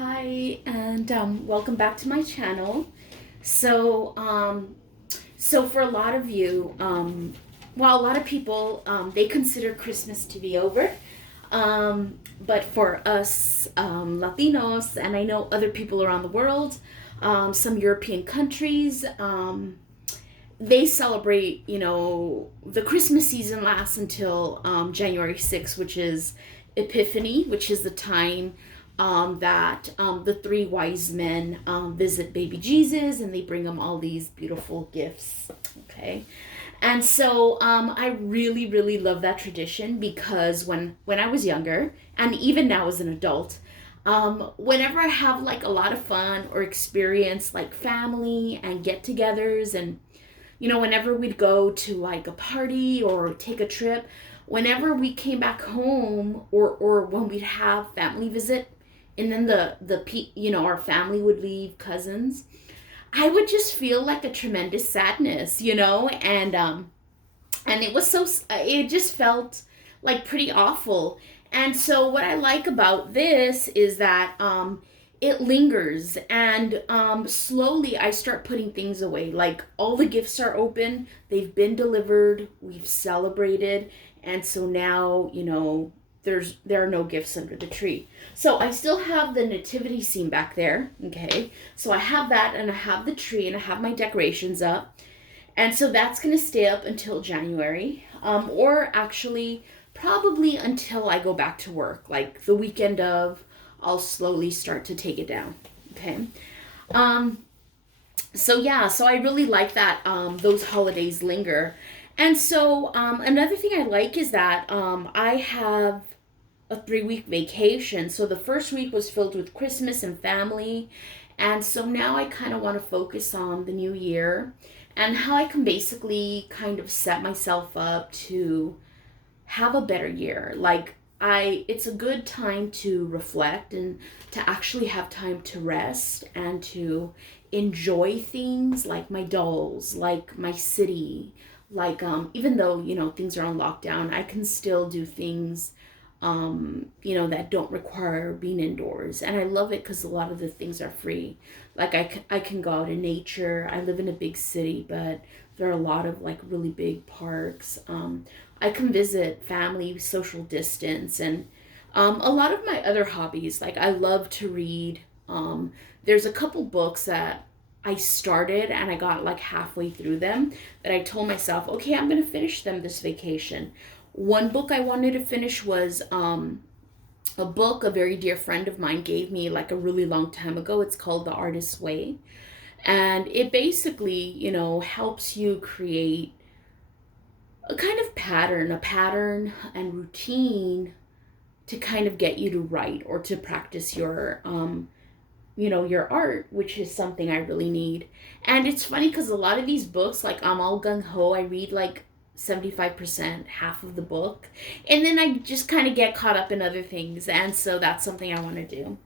Hi, and welcome back to my channel. So, so for a lot of you, well, a lot of people, they consider Christmas to be over. But for us Latinos, and I know other people around the world, some European countries, they celebrate, the Christmas season lasts until January 6th, which is Epiphany, which is the time that the three wise men visit baby Jesus and they bring him all these beautiful gifts. Okay. And so I really, really love that tradition because when I was younger, and even now as an adult, whenever I have like a lot of fun or experience like family and get togethers, and whenever we'd go to like a party or take a trip, whenever we came back home, or when we'd have family visit, and then our family would leave, cousins, I would just feel like a tremendous sadness, and it was it just felt like pretty awful. And so what I like about this is that it lingers, and slowly I start putting things away. Like all the gifts are open, they've been delivered, we've celebrated, and so now there are no gifts under the tree. So I still have the nativity scene back there. Okay, so I have that, and I have the tree, and I have my decorations up, and so that's going to stay up until January, or actually probably until I go back to work, like the weekend of. I'll slowly start to take it down. Okay. So yeah, so I really like that those holidays linger. And so another thing I like is that I have a 3-week vacation. So the first week was filled with Christmas and family. And so now I kind of want to focus on the new year and how I can basically kind of set myself up to have a better year. Like it's a good time to reflect and to actually have time to rest and to enjoy things like my dolls, like my city, like even though things are on lockdown, I can still do things that don't require being indoors. And I love it because a lot of the things are free. Like I can go out in nature. I live in a big city, but there are a lot of like really big parks. I can visit family, social distance, and a lot of my other hobbies. Like I love to read. There's a couple books that I started and I got like halfway through them that I told myself, okay, I'm going to finish them this vacation. One book I wanted to finish was a book a very dear friend of mine gave me like a really long time ago. It's called The Artist's Way. And it basically, helps you create a kind of pattern and routine to kind of get you to write or to practice your your art, which is something I really need. And it's funny because a lot of these books, like I'm all gung-ho, I read like 75%, half of the book, and then I just kind of get caught up in other things. And so that's something I want to do.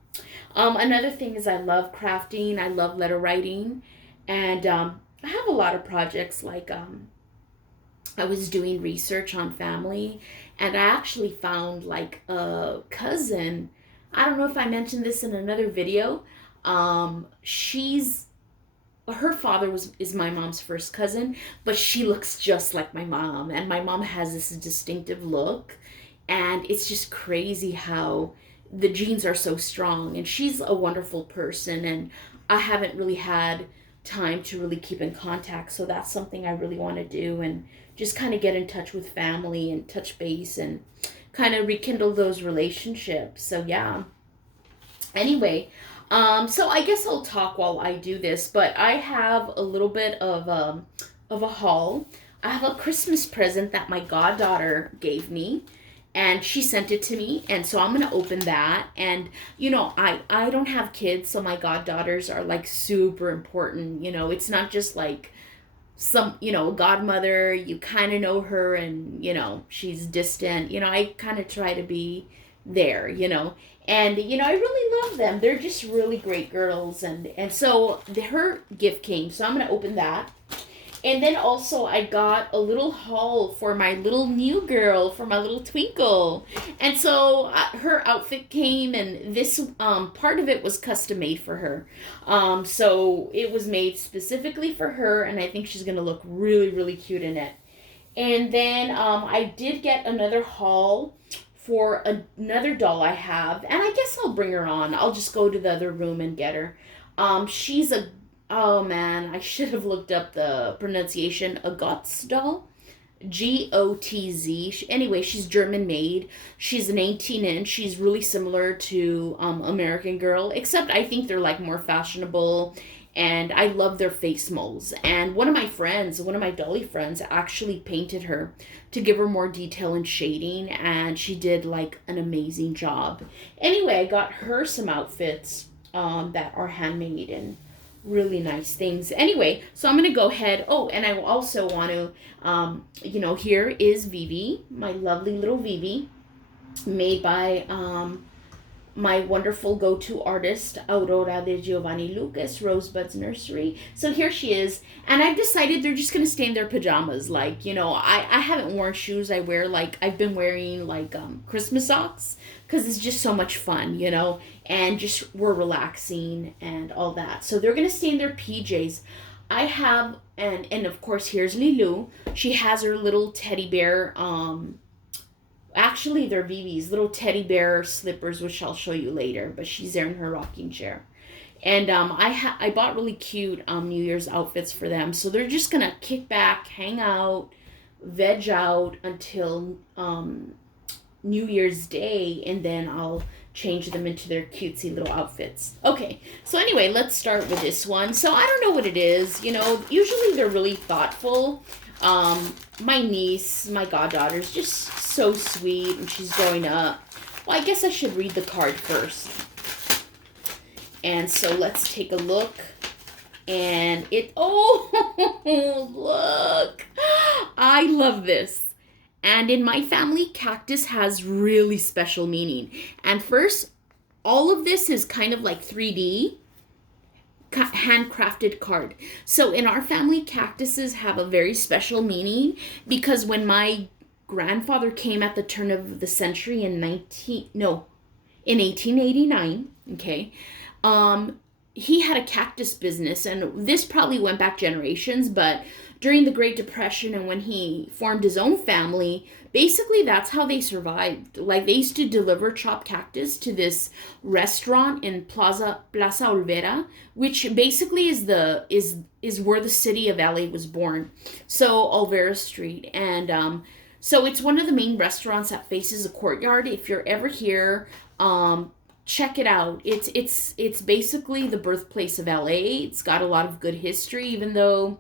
Another thing is I love crafting, I love letter writing, and I have a lot of projects. Like I was doing research on family, and I actually found like a cousin. I don't know if I mentioned this in another video. She's her father is my mom's first cousin, but she looks just like my mom, and my mom has this distinctive look, and it's just crazy how the genes are so strong. And she's a wonderful person, and I haven't really had time to really keep in contact, so that's something I really want to do, and just kind of get in touch with family and touch base and kind of rekindle those relationships. So yeah, anyway, so I guess I'll talk while I do this, but I have a little bit of a haul. I have a Christmas present that my goddaughter gave me, and she sent it to me, and so I'm gonna open that. And I don't have kids, so my goddaughters are like super important. It's not just like some a godmother, you kind of know her, and she's distant. I kind of try to be there, and I really love them. They're just really great girls. And so her gift came, so I'm gonna open that. And then also I got a little haul for my little new girl, for my little Twinkle. And so her outfit came, and this part of it was custom made for her. So it was made specifically for her, and I think she's going to look really, really cute in it. And then I did get another haul for another doll I have, and I guess I'll bring her on. I'll just go to the other room and get her. She's a, oh man, I should have looked up the pronunciation, a Gotz doll. Gotz. Anyway, she's German made. She's an 18-inch. She's really similar to American Girl, except I think they're like more fashionable, and I love their face molds. And one of my dolly friends actually painted her to give her more detail and shading, and she did like an amazing job. Anyway, I got her some outfits that are handmade and really nice things. Anyway, so I'm going to go ahead. Oh, and I also want to, here is Vivi, my lovely little Vivi, made by my wonderful go-to artist, Aurora de Giovanni Lucas, Rosebud's Nursery. So here she is, and I've decided they're just going to stay in their pajamas. Like, I haven't worn shoes. I've been wearing, Christmas socks, because it's just so much fun, and just we're relaxing and all that. So they're going to stay in their PJs. I have, and of course, here's Lilu. She has her little teddy bear, actually, they're Vivi's little teddy bear slippers, which I'll show you later. But she's there in her rocking chair, and I bought really cute New Year's outfits for them. So they're just gonna kick back, hang out, veg out until New Year's Day, and then I'll change them into their cutesy little outfits. Okay, so anyway, let's start with this one. So I don't know what it is. Usually they're really thoughtful. My niece, my goddaughter, is just so sweet, and she's growing up. Well, I guess I should read the card first. And so let's take a look. And look. I love this. And in my family, cactus has really special meaning. And first, all of this is kind of like 3D. Handcrafted card. So in our family, cactuses have a very special meaning, because when my grandfather came at the turn of the century in 1889, okay, he had a cactus business, and this probably went back generations, but during the Great Depression and when he formed his own family, basically that's how they survived. Like, they used to deliver chopped cactus to this restaurant in Plaza Olvera, which basically is where the city of LA was born. So Olvera Street, and so it's one of the main restaurants that faces a courtyard. If you're ever here, check it out. It's basically the birthplace of LA. It's got a lot of good history, even though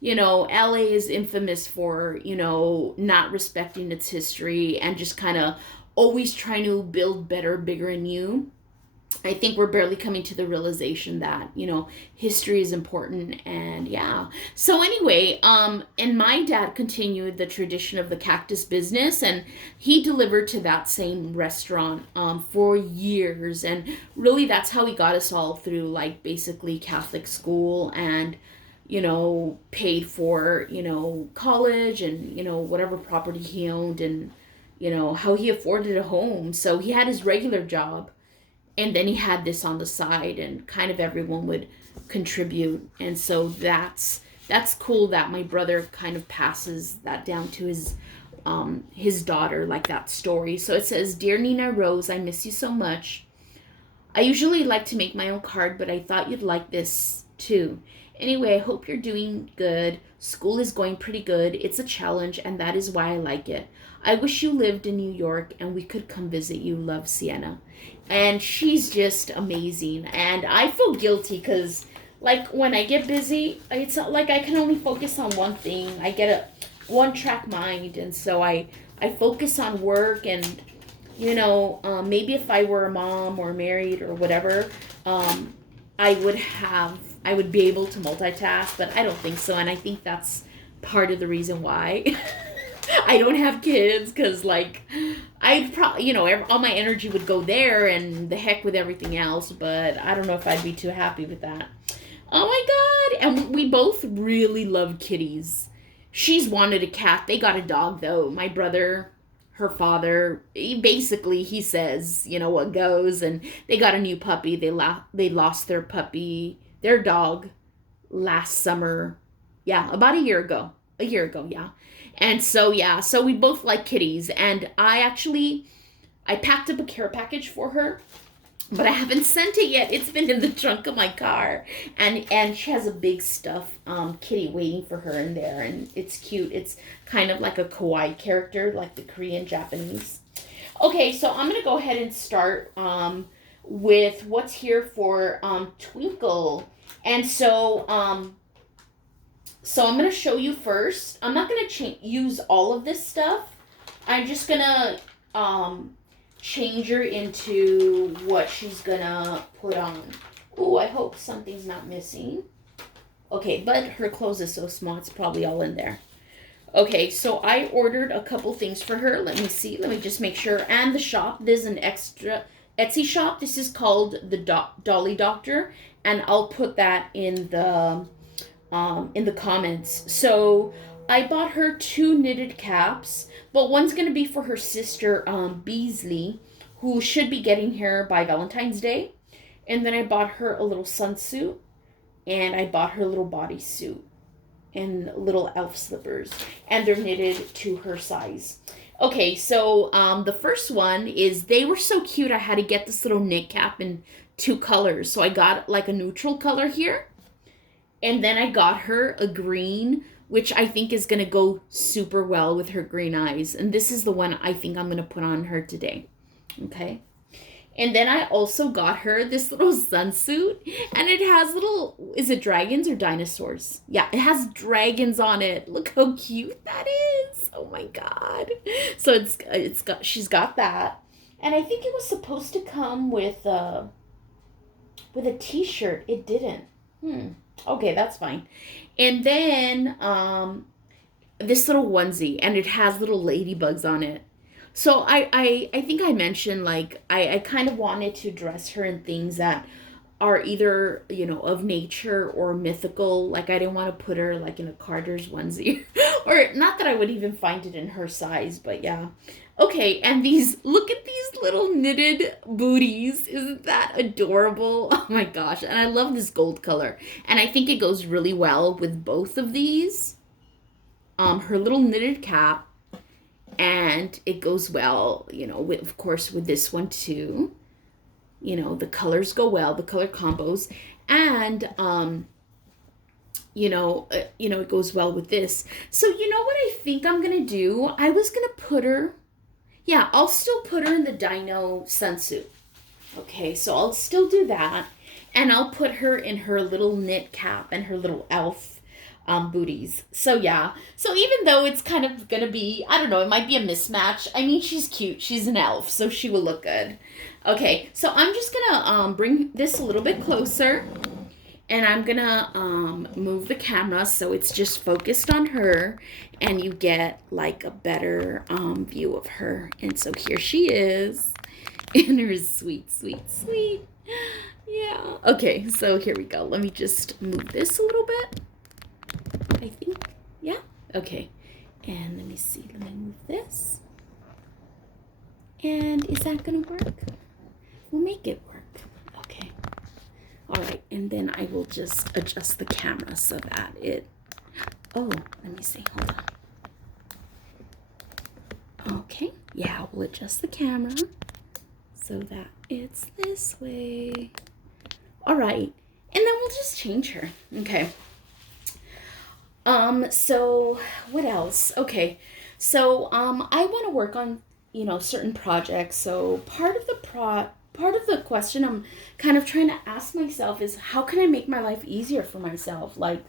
LA is infamous for, not respecting its history and just kind of always trying to build better, bigger, and new. I think we're barely coming to the realization that, history is important, and yeah. So anyway, and my dad continued the tradition of the cactus business, and he delivered to that same restaurant for years, and really that's how he got us all through, like, basically Catholic school, and paid for, college, and, whatever property he owned, and, how he afforded a home. So he had his regular job, and then he had this on the side, and kind of everyone would contribute. And so that's cool that my brother kind of passes that down to his daughter, like that story. So it says, "Dear Nina Rose, I miss you so much. I usually like to make my own card, but I thought you'd like this too. Anyway, I hope you're doing good. School is going pretty good. It's a challenge, and that is why I like it. I wish you lived in New York and we could come visit you. Love, Sienna." And she's just amazing. And I feel guilty because, like, when I get busy, it's not like I can only focus on one thing. I get a one-track mind, and so I focus on work, and, maybe if I were a mom or married or whatever, I would be able to multitask, but I don't think so, and I think that's part of the reason why I don't have kids, because, like, I'd probably, all my energy would go there, and the heck with everything else, but I don't know if I'd be too happy with that. Oh my God. And we both really love kitties. She's wanted a cat. They got a dog, though. My brother, her father, he says, what goes. And they got a new puppy. They lost their puppy, their dog, last summer. Yeah, about a year ago. Yeah. And so, yeah, so we both like kitties. And I packed up a care package for her, but I haven't sent it yet. It's been in the trunk of my car. And she has a big stuffed kitty waiting for her in there. And it's cute. It's kind of like a kawaii character, like the Korean Japanese. Okay, so I'm going to go ahead and start with what's here for Twinkle. And so I'm going to show you first. I'm not going to use all of this stuff. I'm just going to change her into what she's going to put on. Ooh, I hope something's not missing. Okay, but her clothes is so small, it's probably all in there. Okay, so I ordered a couple things for her. Let me see. Let me just make sure. And the shop, there's an extra Etsy shop. This is called the Dolly Doctor. And I'll put that in the comments. So I bought her 2 knitted caps, but one's going to be for her sister, Beasley, who should be getting here by Valentine's Day. And then I bought her a little sunsuit, and I bought her a little bodysuit and little elf slippers, and they're knitted to her size. Okay, so the first one is, they were so cute, I had to get this little knit cap in 2 colors. So I got like a neutral color here, and then I got her a green, which I think is going to go super well with her green eyes. And this is the one I think I'm going to put on her today. Okay. And then I also got her this little sunsuit, and it has little, is it dragons or dinosaurs? Yeah, it has dragons on it. Look how cute that is. Oh my God. So she's got that. And I think it was supposed to come with a t-shirt. It didn't. Okay, that's fine. And then this little onesie, and it has little ladybugs on it. So I think I mentioned, like, I kind of wanted to dress her in things that are either, of nature or mythical. Like, I didn't want to put her, like, in a Carter's onesie. Or, not that I would even find it in her size, but yeah. Okay, and look at these little knitted booties. Isn't that adorable? Oh my gosh, and I love this gold color. And I think it goes really well with both of these. Her little knitted cap. And it goes well, of course, with this one too. The colors go well, the color combos. And, it goes well with this. So, what I think I'm going to do? I was going to put her, I'll still put her in the dino sunsuit. Okay, so I'll still do that. And I'll put her in her little knit cap and her little elf booties. So yeah. So even though it's kind of gonna be, I don't know, it might be a mismatch. I mean, she's cute. She's an elf, so she will look good. Okay, so I'm just gonna bring this a little bit closer, and I'm gonna move the camera so it's just focused on her, and you get like a better view of her. And so here she is, and her sweet, sweet, sweet. Yeah. Okay, so here we go. Let me just move this a little bit. I think, yeah, okay. And let me see, let me move this. And is that gonna work? We'll make it work. Okay. All right, and then I will just adjust the camera so that let me see, hold on. Okay, yeah, we'll adjust the camera so that it's this way. All right, and then we'll just change her. Okay. So what else? Okay. So, I want to work on, certain projects. So part of the question I'm kind of trying to ask myself is, how can I make my life easier for myself? Like,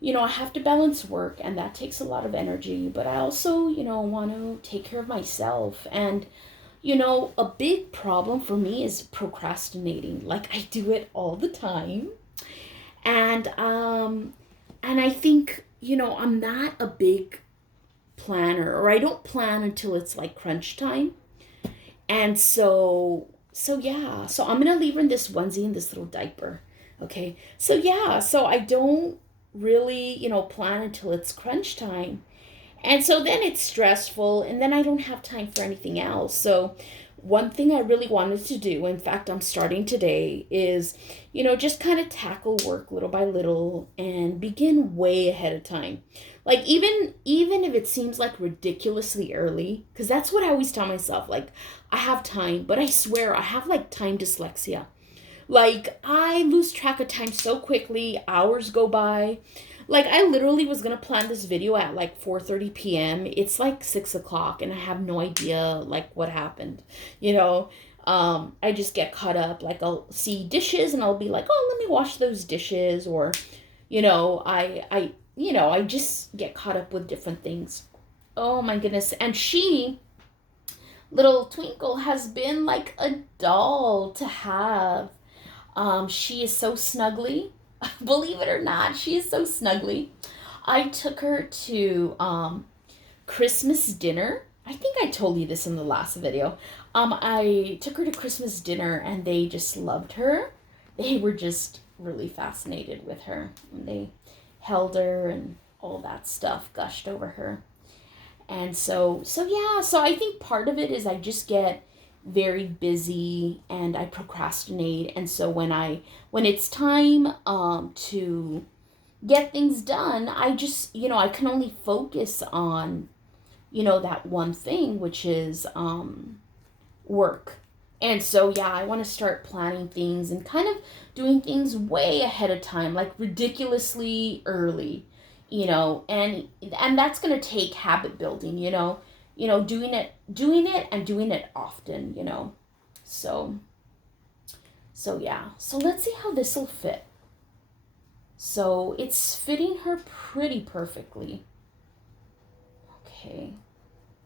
I have to balance work, and that takes a lot of energy, but I also, want to take care of myself. And, a big problem for me is procrastinating. Like, I do it all the time. And I think, I'm not a big planner, or I don't plan until it's like crunch time. And so yeah, so I'm going to leave her in this onesie and this little diaper. Okay. So yeah, so I don't really, plan until it's crunch time. And so then it's stressful, and then I don't have time for anything else. So, one thing I really wanted to do, in fact, I'm starting today, is, just kind of tackle work little by little and begin way ahead of time. Like even if it seems like ridiculously early, because that's what I always tell myself. Like I have time, but I swear I have like time dyslexia. Like I lose track of time so quickly, hours go by. Like I literally was gonna plan this video at like 4:30 p.m. It's like 6 o'clock, and I have no idea like what happened. You know, I just get caught up. Like I'll see dishes, and I'll be like, oh, let me wash those dishes, or, I just get caught up with different things. Oh my goodness! And little Twinkle, has been like a doll to have. She is so snuggly. Believe it or not, she is so snuggly. I took her to Christmas dinner. I think I told you this in the last video. I took her to Christmas dinner, and they just loved her. They were just really fascinated with her. And they held her and all that stuff, gushed over her. And so yeah, so I think part of it is I just get very busy and I procrastinate. And so when it's time to get things done, I just, I can only focus on, that one thing, which is work. And so yeah, I want to start planning things and kind of doing things way ahead of time, like ridiculously early, and that's going to take habit building, doing it and doing it often, So so yeah. So let's see how this will fit. So it's fitting her pretty perfectly. Okay.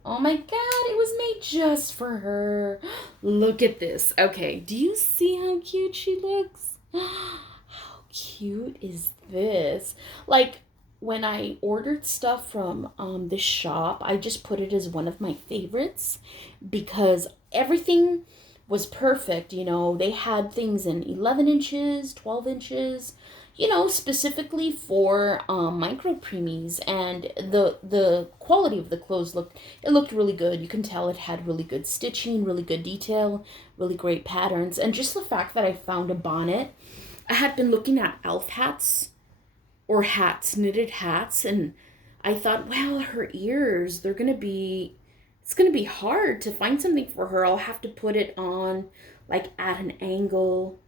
Oh my god, it was made just for her. Look at this. Okay, do you see how cute she looks? How cute is this? Like, when I ordered stuff from this shop, I just put it as one of my favorites because everything was perfect. They had things in 11 inches, 12 inches, specifically for micro preemies, and the quality of the clothes looked really good. You can tell it had really good stitching, really good detail, really great patterns, and just the fact that I found a bonnet. I had been looking at elf hats or knitted hats, and I thought, well, her ears, it's gonna be hard to find something for her. I'll have to put it on like at an angle,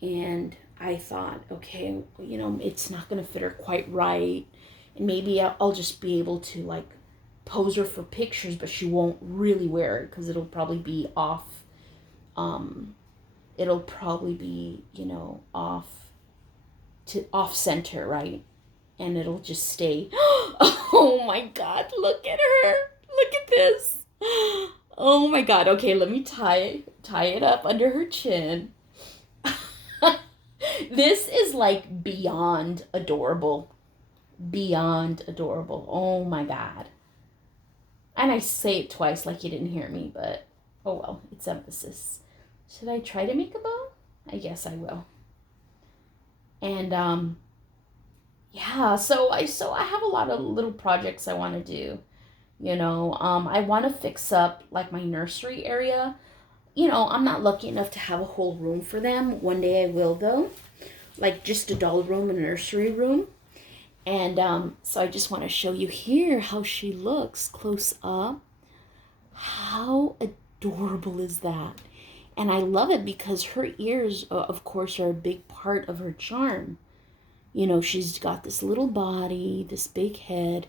and I thought, okay, it's not going to fit her quite right. And maybe I'll just be able to like pose her for pictures, but she won't really wear it because it'll probably be off. It'll probably be, off center, right? And it'll just stay. Oh my God, look at her. Look at this. Oh my God. Okay, let me tie it up under her chin. This is like beyond adorable. Beyond adorable. Oh my God. And I say it twice like you didn't hear me, but oh well, it's emphasis. Should I try to make a bow? I guess I will. And yeah, so I have a lot of little projects I want to do. I want to fix up like my nursery area. I'm not lucky enough to have a whole room for them. One day I will, though. Like just a doll room and a nursery room. And so I just want to show you here how she looks close up. How adorable is that? And I love it because her ears, of course, are a big part of her charm. She's got this little body, this big head,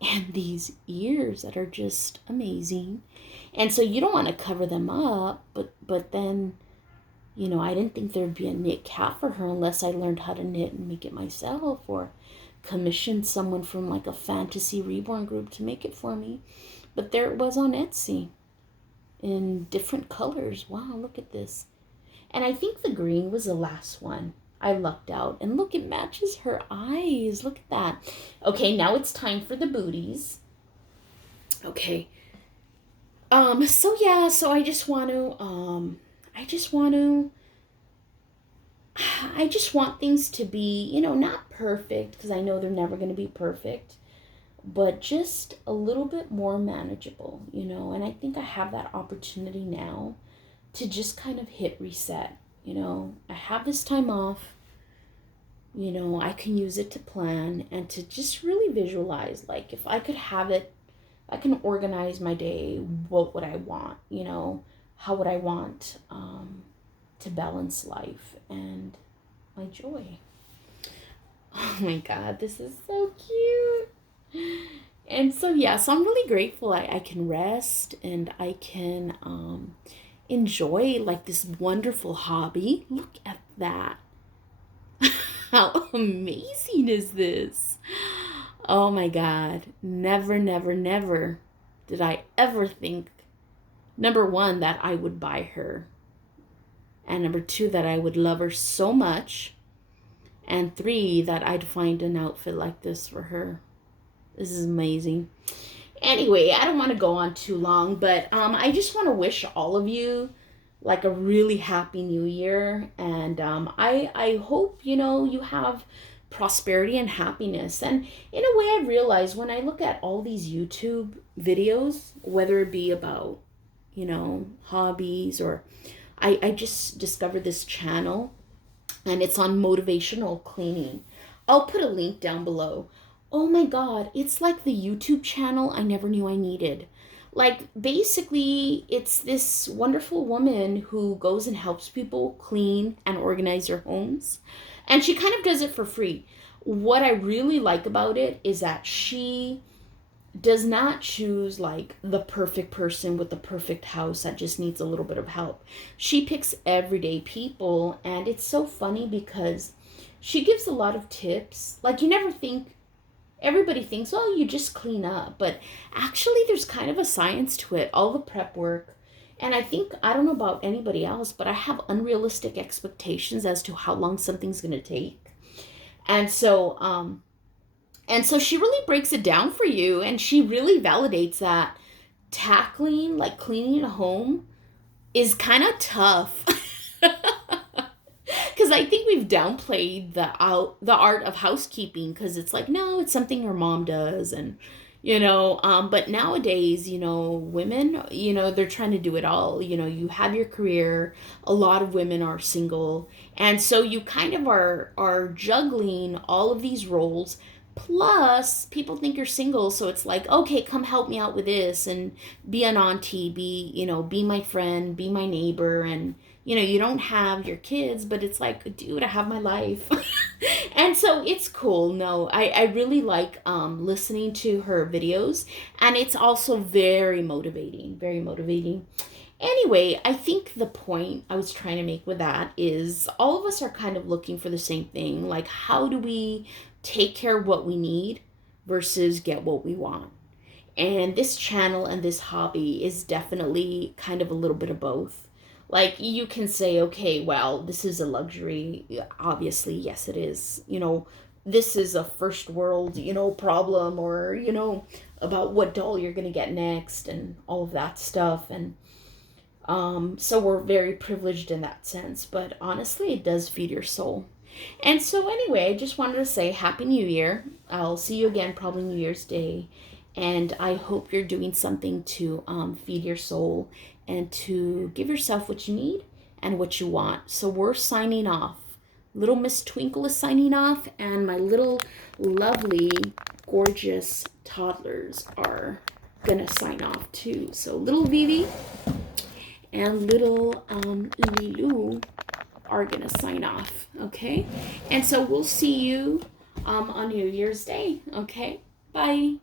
and these ears that are just amazing. And so you don't want to cover them up, but then, I didn't think there'd be a knit cap for her unless I learned how to knit and make it myself, or commissioned someone from like a fantasy reborn group to make it for me. But there it was on Etsy in different colors. Wow, look at this. And I think the green was the last one. I lucked out. And look, it matches her eyes. Look at that. Okay, now it's time for the booties. Okay. So yeah, so I just want to I just want things to be, not perfect, because I know they're never going to be perfect, but just a little bit more manageable, and I think I have that opportunity now to just kind of hit reset. I have this time off, I can use it to plan and to just really visualize, like, if I could have it, I can organize my day, what would I want, how would I want to balance life and my joy. Oh my God, this is so cute. And so, yeah, so I'm really grateful I can rest and I can enjoy like this wonderful hobby. Look at that. How amazing is this? Oh my God. Never, never, never did I ever think, number one, that I would buy her. And number two, that I would love her so much. And three, that I'd find an outfit like this for her. This is amazing. Anyway, I don't want to go on too long, but I just want to wish all of you like a really happy new year. And I hope, you have prosperity and happiness. And in a way, I realize when I look at all these YouTube videos, whether it be about, hobbies, or I just discovered this channel and it's on motivational cleaning. I'll put a link down below. Oh my God, it's like the YouTube channel I never knew I needed. Like, basically, it's this wonderful woman who goes and helps people clean and organize their homes. And she kind of does it for free. What I really like about it is that she does not choose like the perfect person with the perfect house that just needs a little bit of help. She picks everyday people, and it's so funny because she gives a lot of tips. Like, you never think, everybody thinks, oh, you just clean up. But actually, there's kind of a science to it, all the prep work. And I think, I don't know about anybody else, but I have unrealistic expectations as to how long something's going to take. And so she really breaks it down for you, and she really validates that tackling, like cleaning a home, is kind of tough. Because I think we've downplayed the art of housekeeping, because it's like, no, it's something your mom does. And, but nowadays, women, they're trying to do it all. You have your career. A lot of women are single. And so you kind of are juggling all of these roles. Plus, people think you're single, so it's like, okay, come help me out with this, and be an auntie, be my friend, be my neighbor, and, you don't have your kids, but it's like, dude, I have my life. And so it's cool. No, I really like listening to her videos, and it's also very motivating, very motivating. Anyway, I think the point I was trying to make with that is all of us are kind of looking for the same thing. Like, how do we take care of what we need versus get what we want? And this channel and this hobby is definitely kind of a little bit of both. Like, you can say, okay, well, this is a luxury. Obviously, yes, it is. This is a first world, problem, or, about what doll you're going to get next and all of that stuff. And so we're very privileged in that sense. But honestly, it does feed your soul. And so anyway, I just wanted to say Happy New Year. I'll see you again probably New Year's Day. And I hope you're doing something to feed your soul and to give yourself what you need and what you want. So we're signing off. Little Miss Twinkle is signing off, and my little lovely, gorgeous toddlers are gonna sign off too. So little Vivi and little Lulu are gonna sign off, okay? And so we'll see you on New Year's Day, okay? Bye.